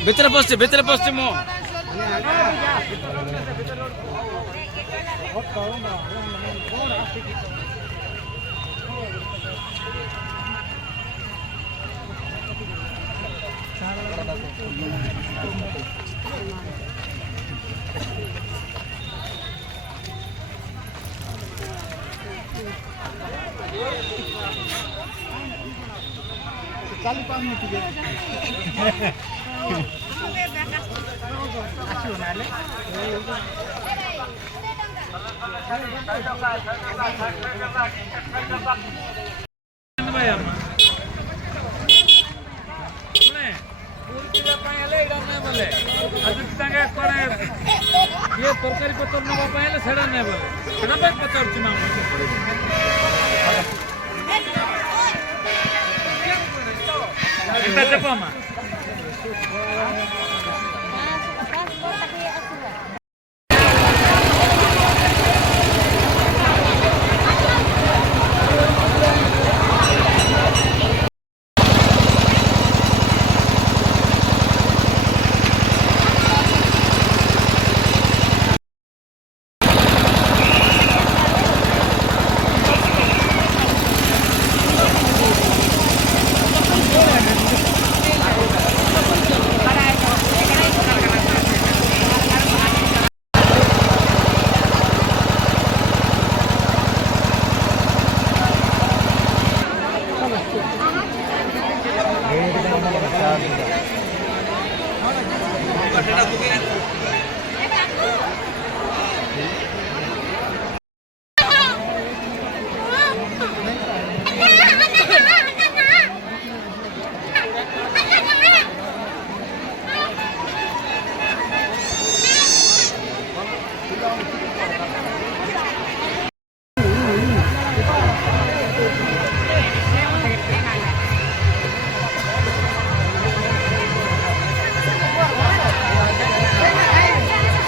Betul pasti mau. Kali paham itu dia. ये तरकारी पत्तर नवा पाएले सेडा नै बोले सेडा पे पत्तर चुनाव kita cepat mah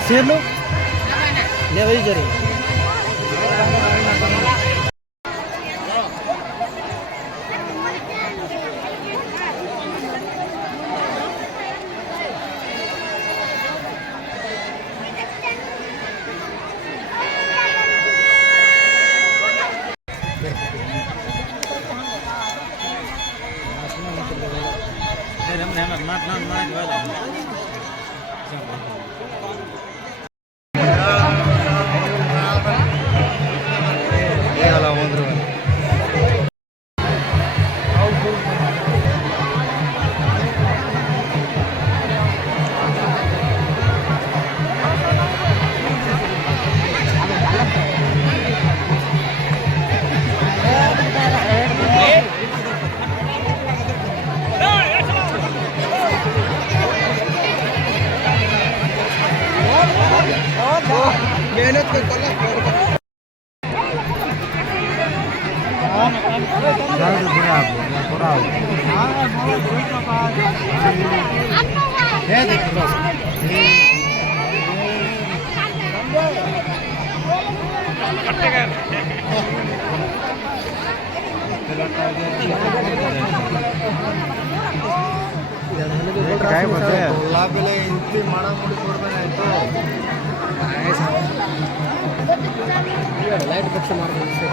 Sino? Lewa jari. मेहनत के कलर काय बोलते लाभले इतनी माड़ा मुड़ी छोड़ में नहीं तो लाइट बक्स मार दो इससे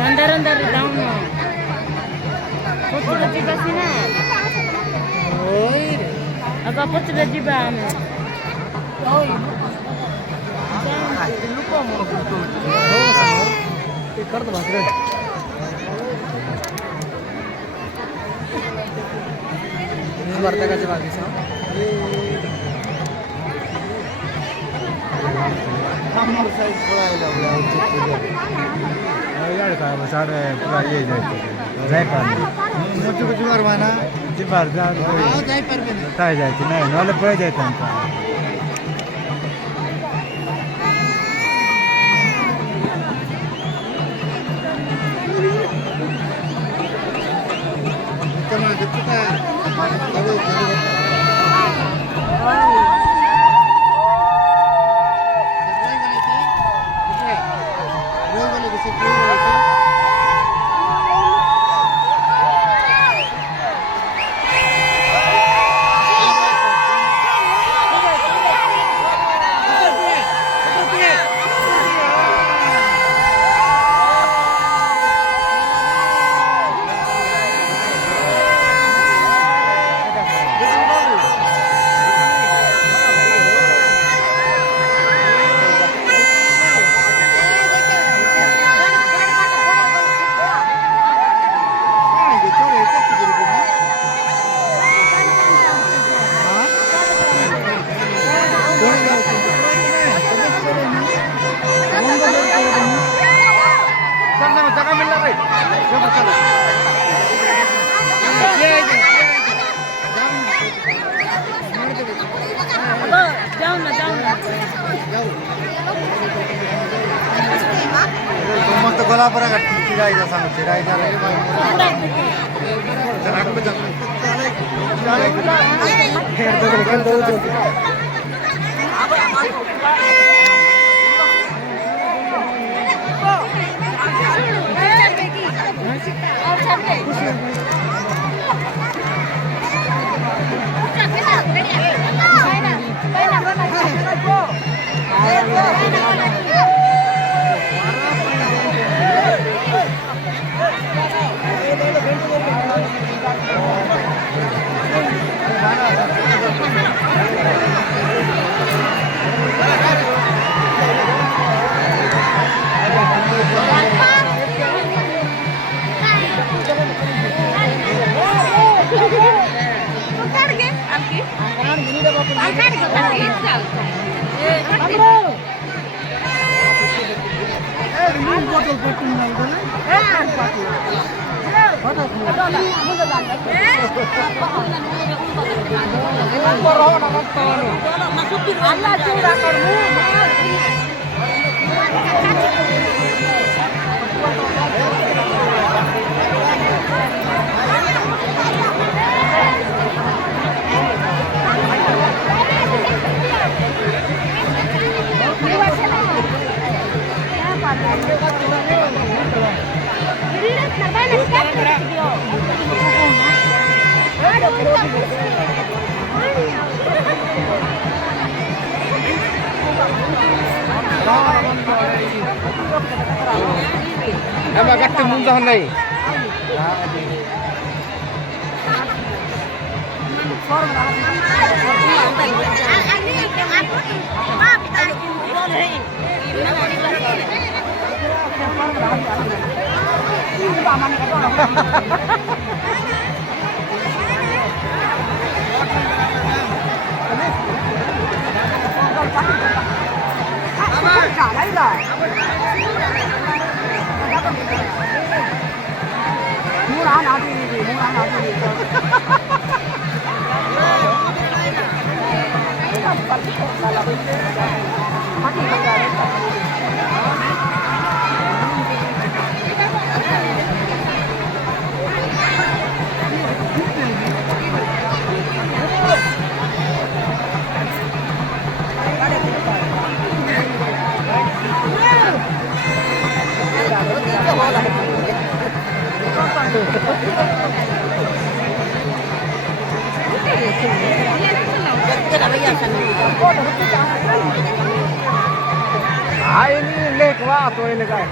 अंदर अंदर डाउन कुछ ଯିବା ସିନା ଆଗ ପଛରେ ଯିବା ଆମେ कर दो भाग रे वर्ता का जवाब दिसा हमर साइड थोड़ा आइला गाड़ी का साढ़े पूरा ये जाए पर मोटू को जुगार माना जिबार जा जाय पर भी नहीं ताई जाती नहीं नॉले पड़ जाता है इतना कितना चलो जगह मिल रहा है जाऊन ना मस्त गोलापरा का चिरायचा सांग चिरायचा रे Emang kadang muntah nih. हा ini lek wa to ini काय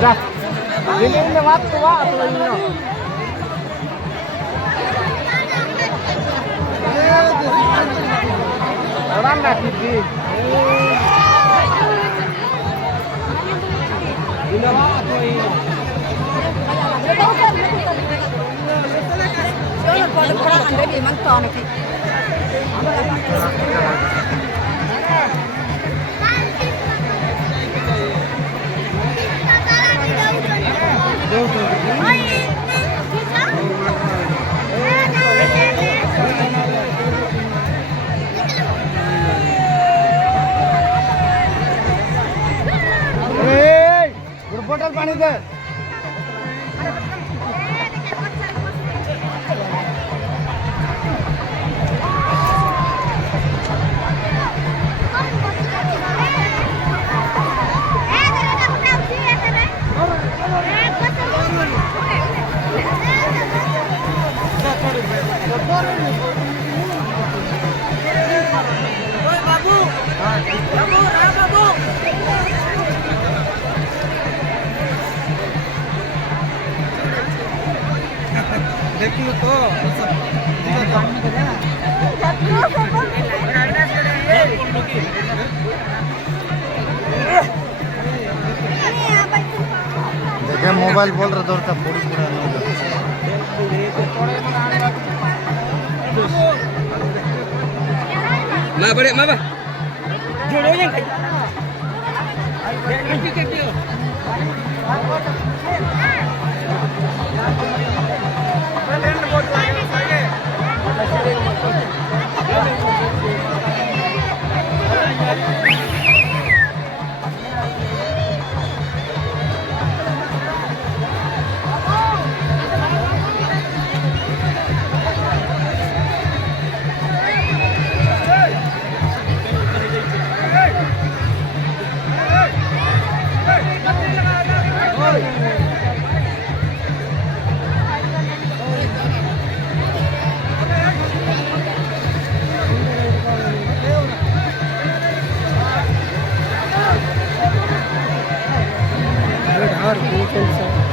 जा ini waktu wa to ini orang na TV ini wa to ini Anda di mang to nih. Bottle पानी दे देखियो तो देखे मोबाइल बोल रहा दौड़ता पूरी पूरा मा बड़े मा बा जोड़ो yang kai kecil और